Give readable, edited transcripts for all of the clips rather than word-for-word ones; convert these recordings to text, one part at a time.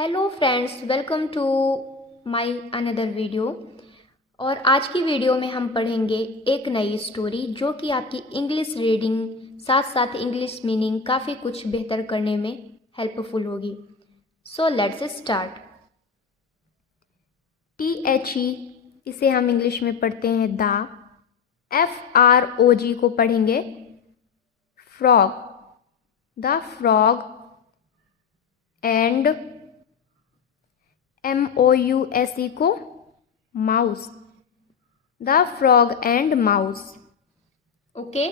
Hello friends, welcome to my another video. और आज की वीडियो में हम पढ़ेंगे एक नई स्टोरी जो कि आपकी इंग्लिश रीडिंग साथ साथ इंग्लिश मीनिंग काफ़ी कुछ बेहतर करने में हेल्पफुल होगी। So let's start. THE इसे हम इंग्लिश में पढ़ते हैं दा। FROG को पढ़ेंगे frog, the frog. And MOUSE को mouse, the frog and mouse. Okay,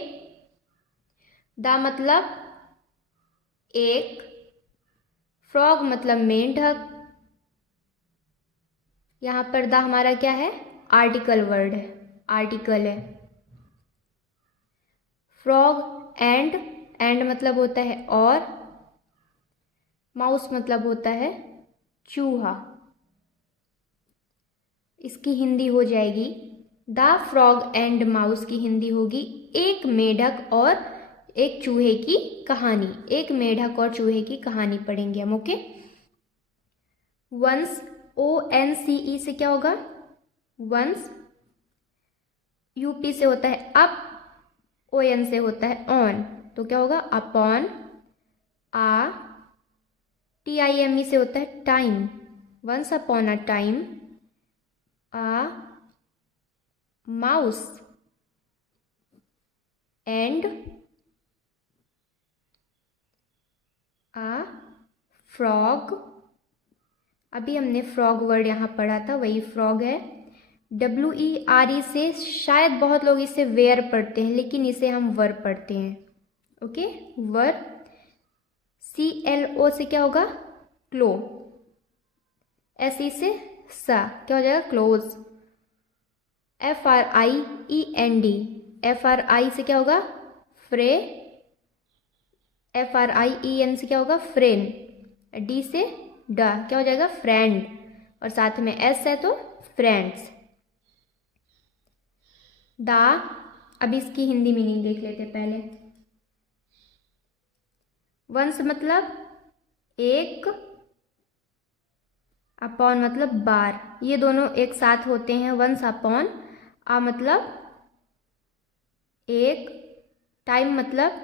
the मतलब एक, फ्रॉग मतलब मेंढक। यहाँ पर द हमारा क्या है? आर्टिकल वर्ड है, आर्टिकल है। फ्रॉग एंड मतलब होता है और, माउस मतलब होता है चूहा। इसकी हिंदी हो जाएगी द फ्रॉग एंड माउस की हिंदी होगी एक मेढक और एक चूहे की कहानी। एक मेढक और चूहे की कहानी पढ़ेंगे हम। ओके, वंस ONCE से क्या होगा? वंस। UP से होता है अप, ON से होता है ऑन, तो क्या होगा? अपॉन। आ TIME से होता है time, once upon a time. A mouse and a frog. अभी हमने फ्रॉग वर्ड यहाँ पढ़ा था, वही फ्रॉग है। WERE से शायद बहुत लोग इसे वेयर पढ़ते हैं, लेकिन इसे हम वर पढ़ते हैं। ओके, वर। CLO से क्या होगा? क्लो। SE से सा, क्या हो जाएगा? क्लोज। FRIEND, FRI से क्या होगा? फ्रे। FRIEN से क्या होगा? फ्रेन। D से डा, क्या हो जाएगा? फ्रेंड। और साथ में S है तो फ्रेंड्स। दा, अब इसकी हिंदी मीनिंग देख लेते पहले। वंस मतलब एक, अपॉन मतलब बार, ये दोनों एक साथ होते हैं। वंस अपॉन, आ मतलब एक, टाइम मतलब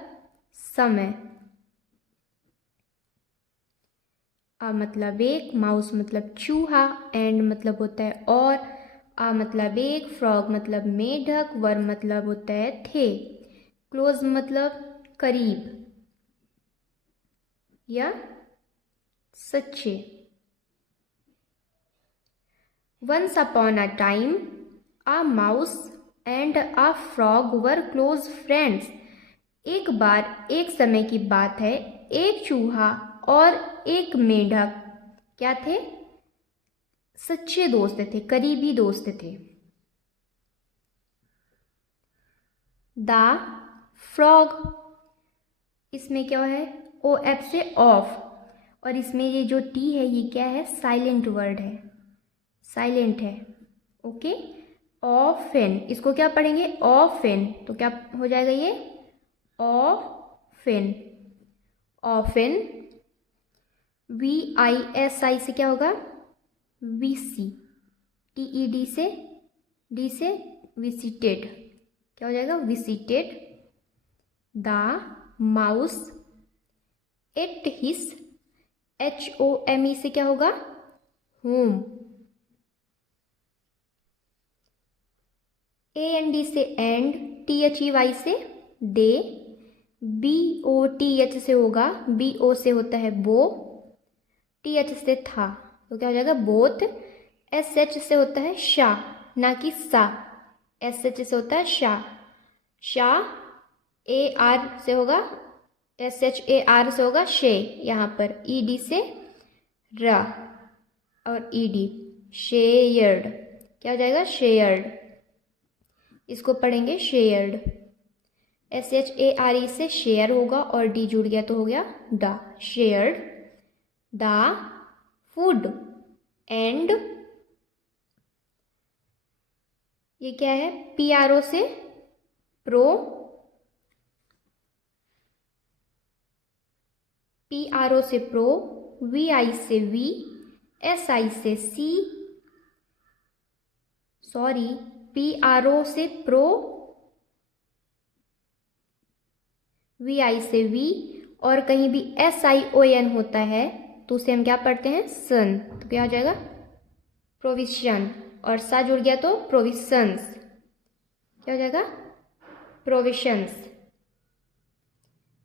समय, आ मतलब एक, माउस मतलब चूहा, एंड मतलब होता है और, आ मतलब एक, फ्रॉग मतलब मेढक, वर मतलब होता है थे, क्लोज मतलब करीब या सच्चे। Once upon a time a mouse and a frog were close friends. एक बार, एक समय की बात है, एक चूहा और एक मेढक क्या थे? सच्चे दोस्त थे, करीबी दोस्त थे। द फ्रॉग, इसमें क्या है? OF से ऑफ, और इसमें ये जो T है ये क्या है? साइलेंट वर्ड है, साइलेंट है। ओके, ऑफेन, इसको क्या पढ़ेंगे? ऑफेन, तो क्या हो जाएगा ये? Often, often. VISI से क्या होगा? VC। TED से, D से विजिटेड, क्या हो जाएगा? Visited. The mouse at his, HOME से क्या होगा? होम। AND से एंड, THEY से दे, BOTH से होगा, BO से होता है बो, TH से था, तो क्या हो जाएगा? बोथ। SH से होता है शा, ना कि सा, SH से होता है शा, शा। AR से होगा, SHAR से होगा शे, यहाँ पर ED से रा और ED, शेयर्ड, क्या हो जाएगा? शेयर्ड, इसको पढ़ेंगे शेयर्ड। SHARE से शेयर होगा और D जुड़ गया तो हो गया the, shared. The food and, ये क्या है? PRO से प्रो, PRO से प्रो, VI से वी, SI से सी, सॉरी PRO से प्रो, VI से वी, और कहीं भी SION होता है तो उसे हम क्या पढ़ते हैं? सन। तो क्या हो जाएगा? प्रोविजन। और सा जुड़ गया तो प्रोविजंस। क्या हो जाएगा? Provisions.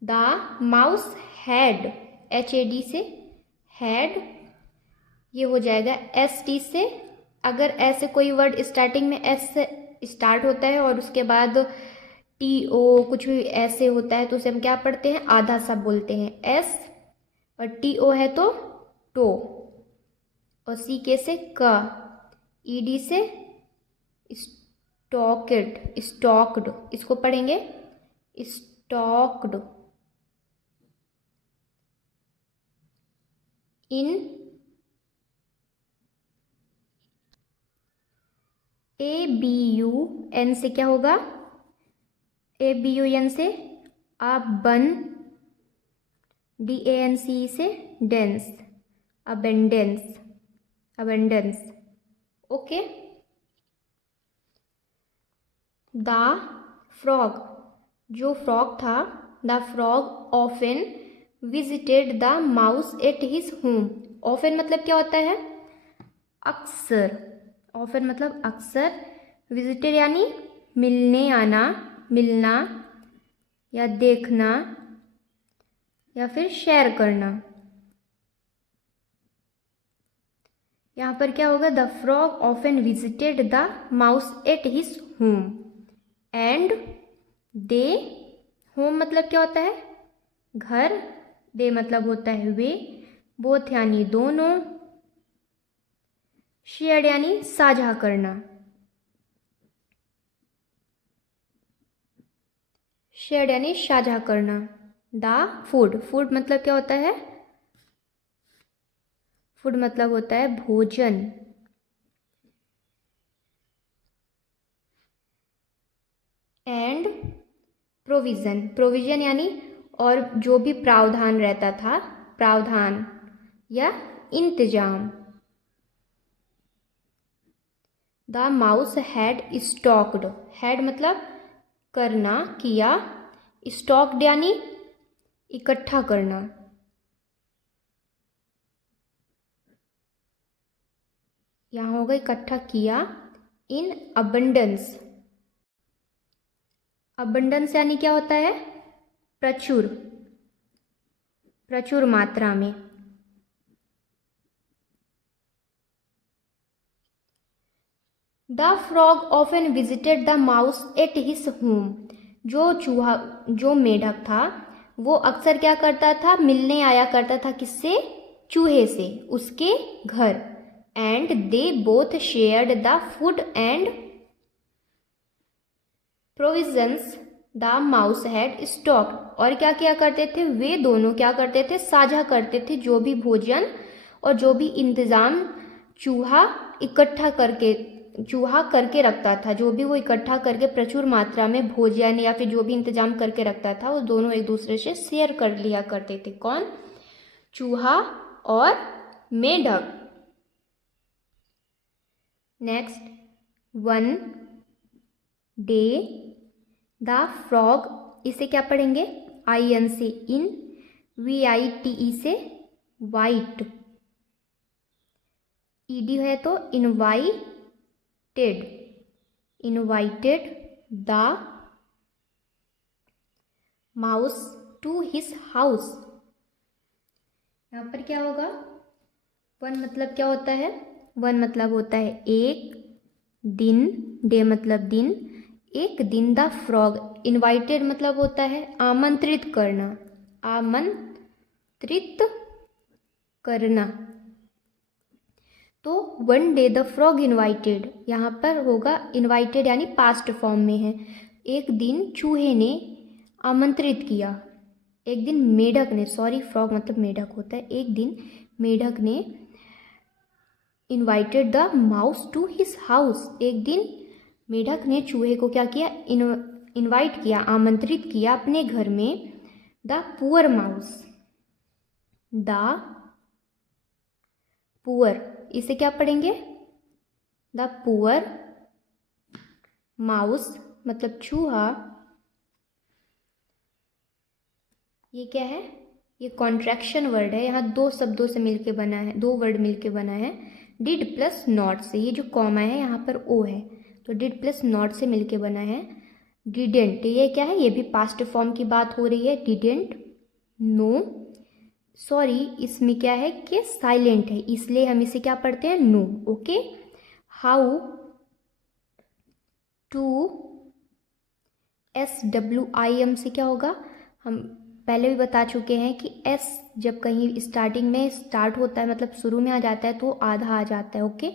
The mouse had, HAD से हैड, ये हो जाएगा ST से। अगर ऐसे कोई वर्ड स्टार्टिंग में S से स्टार्ट होता है और उसके बाद TO कुछ भी ऐसे होता है तो उसे हम क्या पढ़ते हैं? आधा सा बोलते हैं S, और TO है तो टो, और CK से क, ED से स्टॉक्ड, स्टॉक्ड, इसको पढ़ेंगे स्टॉक्ड। इन ABUN से क्या होगा? ABUN से अबन, DANCE से dense, abundance, abundance. Okay. The frog, जो फ्रॉग था, the frog often visited the mouse at his home. Often मतलब क्या होता है? अक्सर। ऑफन मतलब अक्सर। विजिटेड यानी मिलने आना, मिलना या देखना या फिर शेयर करना। यहाँ पर क्या होगा? The frog often visited the mouse at his home and they, home मतलब क्या होता है? घर। दे मतलब होता है वे। बोथ यानी दोनों। शेयर यानी साझा करना। शेयर यानी साझा करना। द फूड, फूड मतलब क्या होता है? फूड मतलब होता है भोजन। एंड प्रोविजन, प्रोविजन यानी और जो भी प्रावधान रहता था, प्रावधान या इंतजाम। The mouse had stocked, had मतलब करना, किया, स्टॉक्ड यानी इकट्ठा करना। यहाँ होगा इकट्ठा किया। इन अबंडेंस, अबंडेंस यानी क्या होता है? प्रचुर, प्रचुर मात्रा में। The frog often visited the mouse at his home, जो चूहा, जो मेढक था वो अक्सर क्या करता था? मिलने आया करता था किससे? चूहे से, उसके घर। And they both shared the food and provisions the mouse had stocked, और क्या किया करते थे? वे दोनों क्या करते थे? साझा करते थे जो भी भोजन और जो भी इंतजाम चूहा इकट्ठा करके, चूहा करके रखता था, जो भी वो इकट्ठा करके प्रचुर मात्रा में भोजन या फिर जो भी इंतजाम करके रखता था, वो दोनों एक दूसरे से शेयर कर लिया करते थे। कौन? चूहा और मेढक। Next, one day the frog, इसे क्या पढ़ेंगे? IN से इन, VITE से वाइट, ED है तो invited, invited the mouse to his house. यहाँ पर क्या होगा? वन मतलब क्या होता है? वन मतलब होता है एक दिन, डे मतलब दिन, एक दिन। द फ्रॉग, इनवाइटेड मतलब होता है आमंत्रित करना, आमंत्रित करना। तो one day the frog invited, यहाँ पर होगा इनवाइटेड यानी पास्ट फॉर्म में है। एक दिन चूहे ने आमंत्रित किया, एक दिन मेढक ने, सॉरी फ्रॉग मतलब मेढक होता है, एक दिन मेढक ने invited the mouse to his house, एक दिन मेढक ने चूहे को क्या किया? इनवाइट किया, आमंत्रित किया अपने घर में। The poor mouse, the poor इसे क्या पढ़ेंगे? द पुअर माउस मतलब चूहा, ये क्या है? ये कॉन्ट्रैक्शन वर्ड है, यहाँ दो शब्दों से मिलके बना है, दो वर्ड मिलके बना है डिड प्लस नॉट से। ये जो कॉमा है यहाँ पर ओ है, तो डिड प्लस नॉट से मिलके बना है। डिडेंट, ये क्या है? ये भी पास्ट फॉर्म की बात हो रही है। डिडेंट नो, सॉरी इसमें क्या है कि साइलेंट है, इसलिए हम इसे क्या पढ़ते हैं? No. Okay, how to SWIM से क्या होगा? हम पहले भी बता चुके हैं कि S जब कहीं स्टार्टिंग में स्टार्ट होता है, मतलब शुरू में आ जाता है, तो आधा आ जाता है। ओके,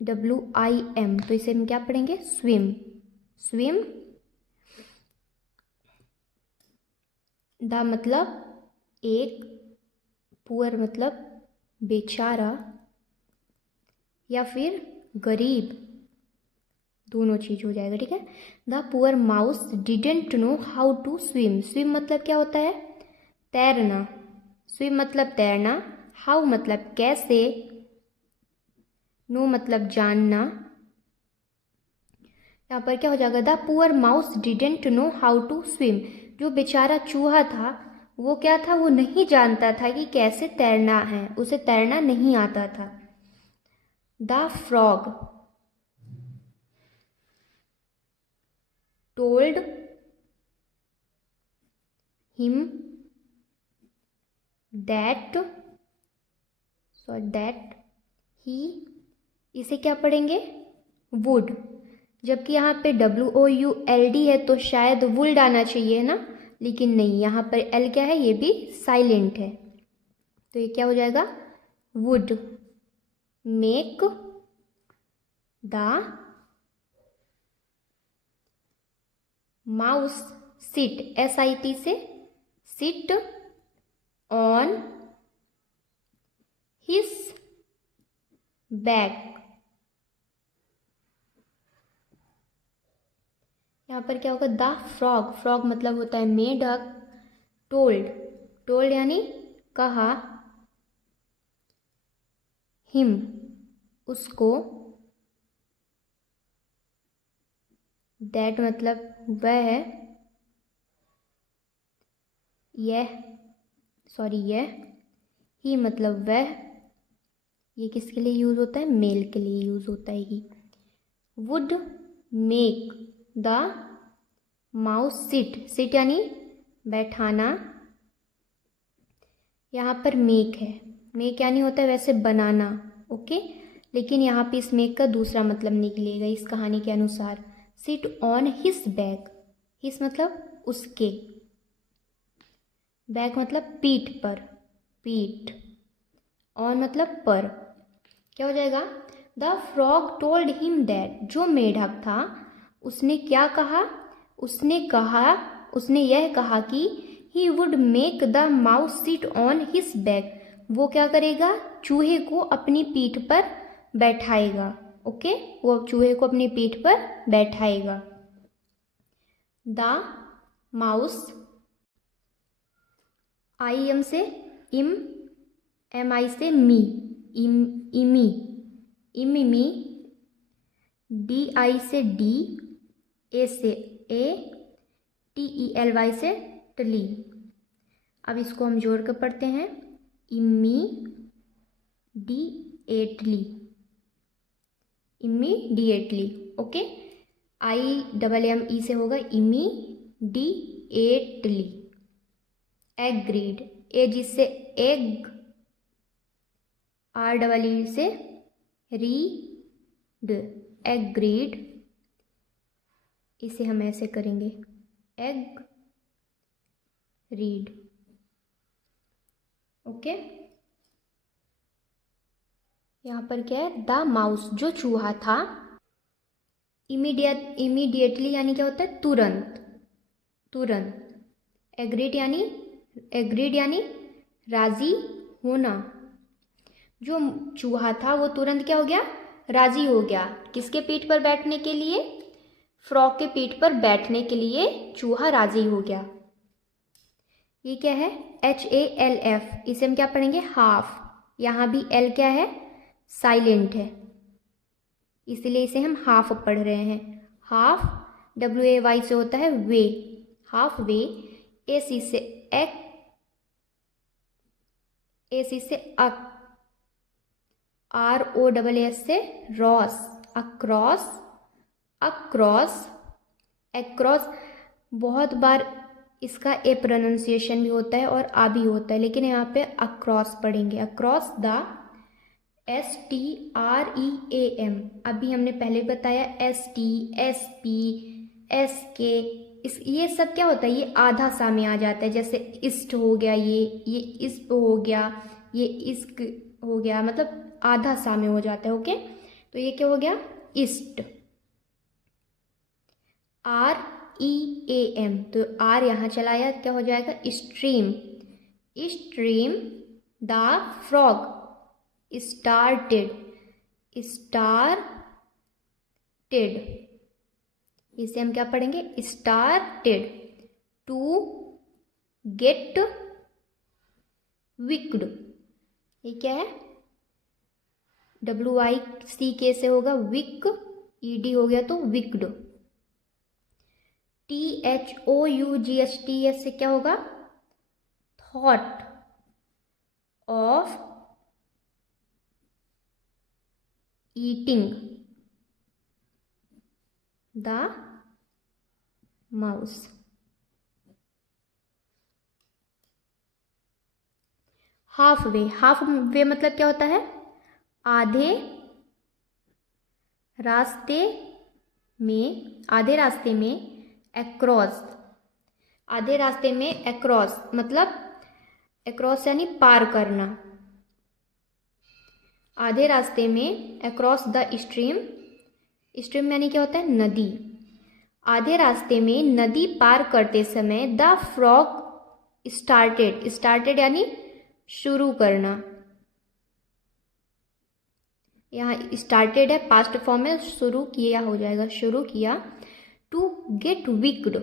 SWIM, तो इसे हम क्या पढ़ेंगे? स्विम। स्विम, द मतलब एक, पुअर मतलब बेचारा या फिर गरीब, दोनों चीज हो जाएगा। ठीक है, the poor mouse didn't know how to swim. Swim मतलब क्या होता है? तैरना। स्विम मतलब तैरना, हाउ मतलब कैसे, नो मतलब जानना। यहाँ पर क्या हो जाएगा? The poor mouse didn't know how to swim. जो बेचारा चूहा था वो क्या था? वो नहीं जानता था कि कैसे तैरना है, उसे तैरना नहीं आता था। The frog told him that he, इसे क्या पढ़ेंगे? would। जबकि यहाँ पे WOULD है तो शायद वुल्ड आना चाहिए है ना, लेकिन नहीं, यहाँ पर L क्या है? ये भी साइलेंट है, तो ये क्या हो जाएगा? would make the mouse sit, SIT से सिट ऑन हिज बैक। यहाँ पर क्या होगा? द फ्रॉग, फ्रॉग मतलब होता है मेढक। टोल्ड, टोल्ड यानी कहा, हिम उसको, दैट मतलब वह, यह, ही मतलब वह, ये किसके लिए यूज होता है? मेल के लिए यूज होता है ही। Would make the mouse sit, sit यानी बैठाना, यहाँ पर मेक है, मेक यानी होता है वैसे बनाना। ओके, लेकिन यहाँ पे इस मेक का दूसरा मतलब निकलेगा इस कहानी के अनुसार। Seat on his back, his मतलब उसके, बैक मतलब पीठ पर, पीठ, ऑन मतलब पर, क्या हो जाएगा? The frog told him that, जो मेढक था उसने क्या कहा? उसने यह कहा कि ही would make the mouse seat on his back, वो क्या करेगा? चूहे को अपनी पीठ पर बैठाएगा। ओके, वो चूहे को अपनी पीठ पर बैठाएगा। द माउस, IM से इम, MI से मी, इमी, इमिमी, DI से डी, A से ए, TELY से टली। अब इसको हम जोड़ कर पढ़ते हैं, इमीडिएटली, इमीडिएटली। ओके, IMME से होगा इमीडिएटली। एग्रीड, ए जिससे एग, REE से रीड, एग्रीड, इसे हम ऐसे करेंगे, एग रीड। ओके, यहाँ पर क्या है? द माउस, जो चूहा था, इमीडिएटली यानी क्या होता है? तुरंत, तुरंत। एग्रीड यानी राजी होना। जो चूहा था वो तुरंत क्या हो गया? राजी हो गया। किसके पीठ पर बैठने के लिए? फ्रॉग के पीठ पर बैठने के लिए चूहा राजी हो गया। ये क्या है? HALF, इसे हम क्या पढ़ेंगे? हाफ। यहाँ भी एल क्या है, साइलेंट है, इसलिए इसे हम हाफ पढ़ रहे हैं। हाफ WAY से होता है वे, हाफ वे। AC से एक, AC से अक, ROSS से रॉस, अक्रॉस, अक्रॉस, एक्रॉस। बहुत बार इसका ए प्रोनाउंसिएशन भी होता है और आ भी होता है, लेकिन यहाँ पे अक्रॉस पढ़ेंगे, अक्रॉस द, STREAM। अभी हमने पहले बताया ST, SP, SK, ये सब क्या होता है, ये आधा सा में आ जाता है। जैसे इस्ट हो गया, ये इस्प हो गया, ये इस्क हो गया, मतलब आधा सा में हो जाता है। ओके, तो ये क्या हो गया, ईस्ट, REAM। तो आर यहाँ चलाया, क्या हो जाएगा, stream, stream. The frog started, started, इसे हम क्या पढ़ेंगे, started to get wicked। ये क्या है, WICK से होगा विक, ED हो गया तो विक्ड। THOUGHTS से क्या होगा, thought of eating the mouse। Half way, half way मतलब क्या होता है, आधे रास्ते में, आधे रास्ते में, अक्रॉस, आधे रास्ते में अक्रॉस मतलब अक्रॉस यानी पार करना, आधे रास्ते में अक्रॉस द स्ट्रीम, स्ट्रीम यानी क्या होता है, नदी। आधे रास्ते में नदी पार करते समय द फ्रॉग स्टार्टेड, स्टार्टेड यानी शुरू करना, यहाँ स्टार्टेड है, पास्ट फॉर्म में, शुरू किया हो जाएगा, शुरू किया। टू गेट विक्ड,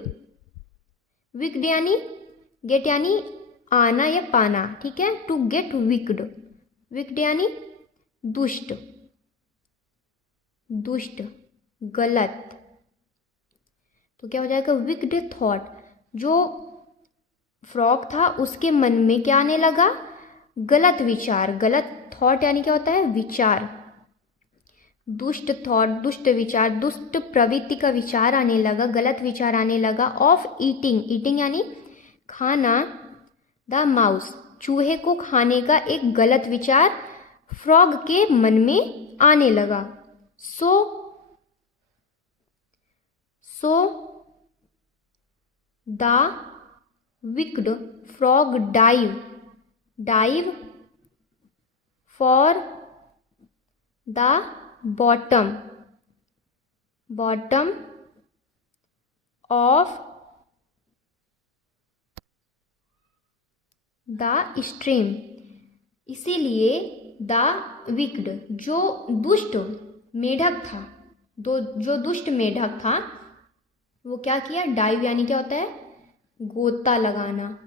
विक्ड यानी, गेट यानी आना या पाना, ठीक है। टू गेट विक्ड, विक्ड यानी दुष्ट, दुष्ट, गलत। तो क्या हो जाएगा, विक्ड थॉट। जो फ्रॉग था उसके मन में क्या आने लगा, गलत विचार, गलत थॉट यानी क्या होता है, विचार, दुष्ट थॉट, दुष्ट विचार, दुष्ट प्रवृत्ति का विचार आने लगा, गलत विचार आने लगा। ऑफ ईटिंग, ईटिंग यानी खाना, द माउस, चूहे को खाने का एक गलत विचार फ्रॉग के मन में आने लगा। So the wicked frog dive, dive for the bottom, bottom of the stream. इसीलिए द विक्ड, जो दुष्ट मेढक था, जो दुष्ट मेढक था, वो क्या किया, डाइव यानी क्या होता है, गोता लगाना।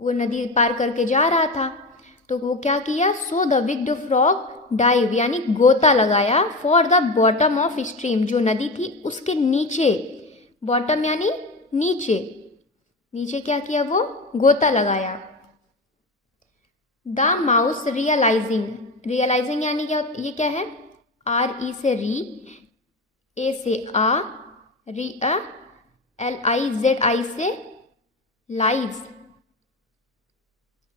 वो नदी पार करके जा रहा था, तो वो क्या किया, so the wicked frog dive यानी गोता लगाया, for the bottom of stream, जो नदी थी उसके नीचे, बॉटम यानी नीचे, नीचे क्या किया, वो गोता लगाया। द माउस रियलाइजिंग, रियलाइजिंग यानी क्या, ये क्या है, RE से री, A से आ, रिया, LIZI से लाइज,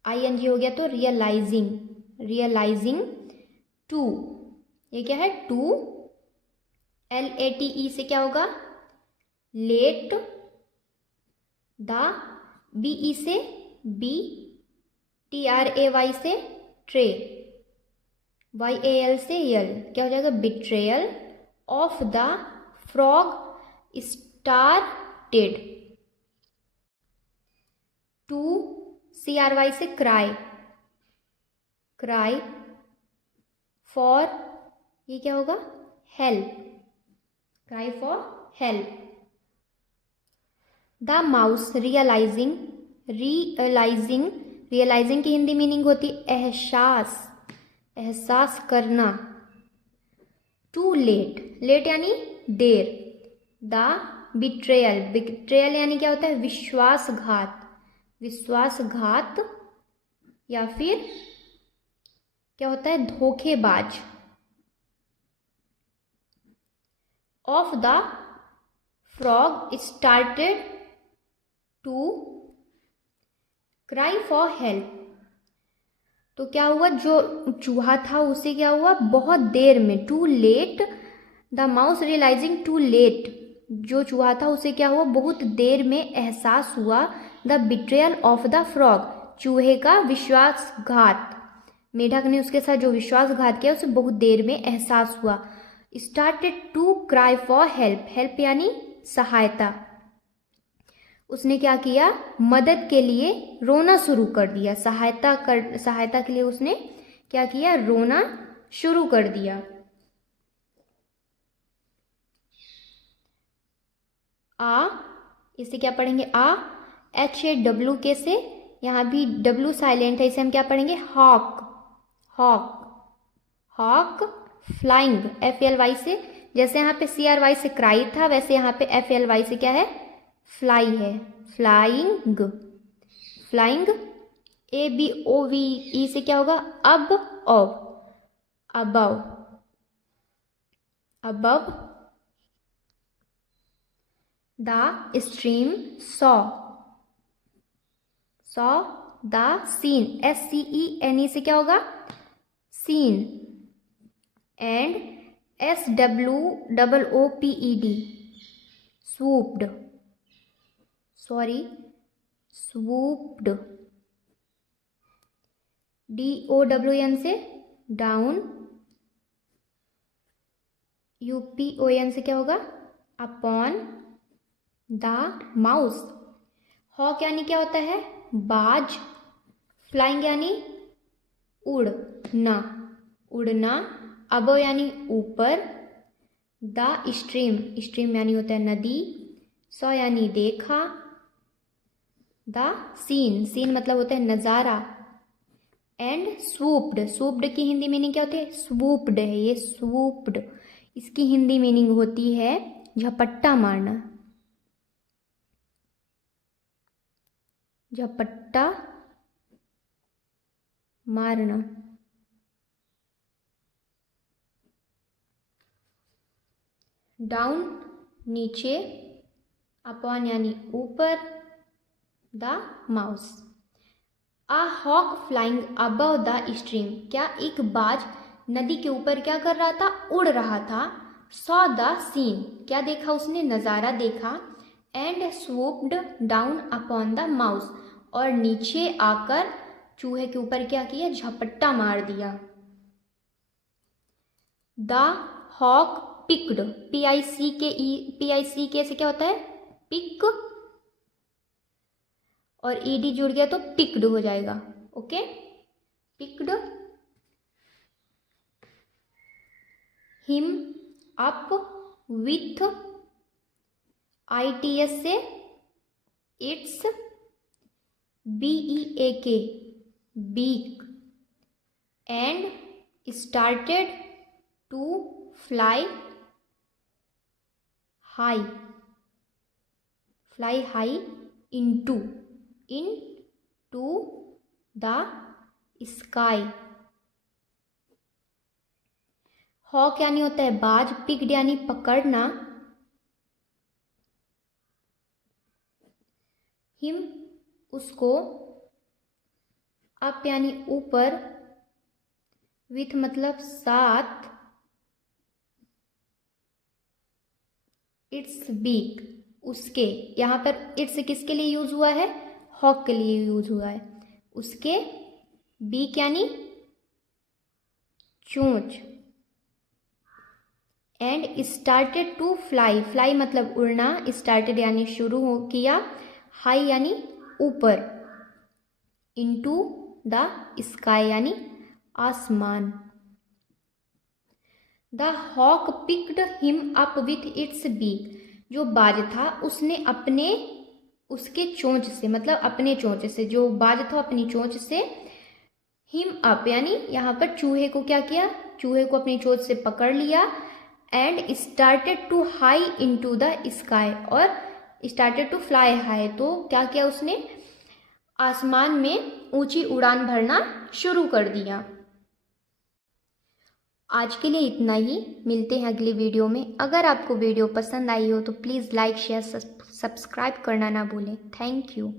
ING हो गया तो रियलाइजिंग, रियलाइजिंग। टू, ये क्या है, टू, LATE से क्या होगा, लेट, द, BE से बी, TRAY से ट्रे, YAL से यल, क्या हो जाएगा, betrayal. Of the frog started, to, CRY से क्राई, क्राई फॉर, ये क्या होगा, help, cry for help. The mouse realizing, realizing, realizing की हिंदी मीनिंग होती है एहसास, एहसास करना। टू लेट, लेट यानी देर। द बिट्रेयल, बिट्रेयल यानी क्या होता है? विश्वासघात, विश्वासघात या फिर क्या होता है? धोखेबाज। Of the frog started to cry for help. तो क्या हुआ? जो चूहा था उसे क्या हुआ? बहुत देर में, too late the mouse realizing too late, जो चूहा था उसे क्या हुआ? बहुत देर में एहसास हुआ। The betrayal of the frog, चूहे का विश्वासघात, मेढक ने उसके साथ जो विश्वासघात किया उसे बहुत देर में एहसास हुआ। Started to cry for help, help यानी सहायता। उसने क्या किया? मदद के लिए रोना शुरू कर दिया। सहायता के लिए उसने क्या किया? रोना शुरू कर दिया। आ, इसे क्या पढ़ेंगे? आ, HAW से, यहाँ भी W साइलेंट है, इसे हम क्या पढ़ेंगे? Hawk, hawk, hawk. Flying, FLY से, जैसे यहाँ पे CRY से क्राई था वैसे यहाँ पे FLY से क्या है? फ्लाई है, फ्लाइंग, फ्लाइंग। ABOVE से क्या होगा? अब, ऑव, above, above. The stream saw, saw the scene, SCENE से क्या होगा? Scene. And SWOOPED, swooped, sorry, swooped। DOWN से डाउन, UPON से क्या होगा? अपॉन। द माउस, हॉक यानी क्या होता है? बाज। फ्लाइंग यानी उड़ना, उड़ना। अबव यानी ऊपर। द स्ट्रीम, स्ट्रीम यानी होता है नदी। सॉ यानी देखा। द सीन, सीन मतलब होता है नज़ारा। एंड स्वूप्ड, स्वूप्ड की हिंदी मीनिंग क्या होती है? स्वूप्ड है ये, स्वूप्ड। इसकी हिंदी मीनिंग होती है झपट्टा मारना, झपट्टा मारना। डाउन नीचे, अपॉन यानी ऊपर। The mouse, a hawk flying above the stream, क्या एक बाज नदी के ऊपर क्या कर रहा था? उड़ रहा था। सॉ द सीन, क्या देखा उसने? नज़ारा देखा। And swooped down upon the mouse, और नीचे आकर चूहे के ऊपर क्या किया? झपट्टा मार दिया। द हॉक पिक्ड, PICK से क्या होता है? पिक, और ED जुड़ गया तो पिक्ड हो जाएगा। Okay, picked him up with, ITS से its BEAK, beak. And started to fly high, fly high into, into the sky. Hawk यानी होता है बाज, पिक्ड यानी पकड़ना। हिम उसको, अप यानी ऊपर, विथ मतलब साथ, इट्स बीक उसके, यहाँ पर इट्स किसके लिए यूज हुआ है? हॉक के लिए यूज हुआ है। उसके बीक यानी चोंच। And started to fly, fly मतलब उड़ना, स्टार्टेड यानी शुरू हो किया, हाई यानी ऊपर, इनटू द स्काई यानी आसमान। The hawk picked him up with its beak, जो बाज था उसने अपने, उसके चोंच से, मतलब अपने चोंच से, जो बाज था अपनी चोंच से हिम अप यानी यहाँ पर चूहे को क्या किया, चूहे को अपनी चोंच से पकड़ लिया and started to high into the sky, और स्टार्टेड टू फ्लाई हाई, तो क्या किया उसने, आसमान में ऊंची उड़ान भरना शुरू कर दिया। आज के लिए इतना ही, मिलते हैं अगली वीडियो में। अगर आपको वीडियो पसंद आई हो तो प्लीज़ लाइक शेयर सब्सक्राइब करना ना भूलें। Thank you.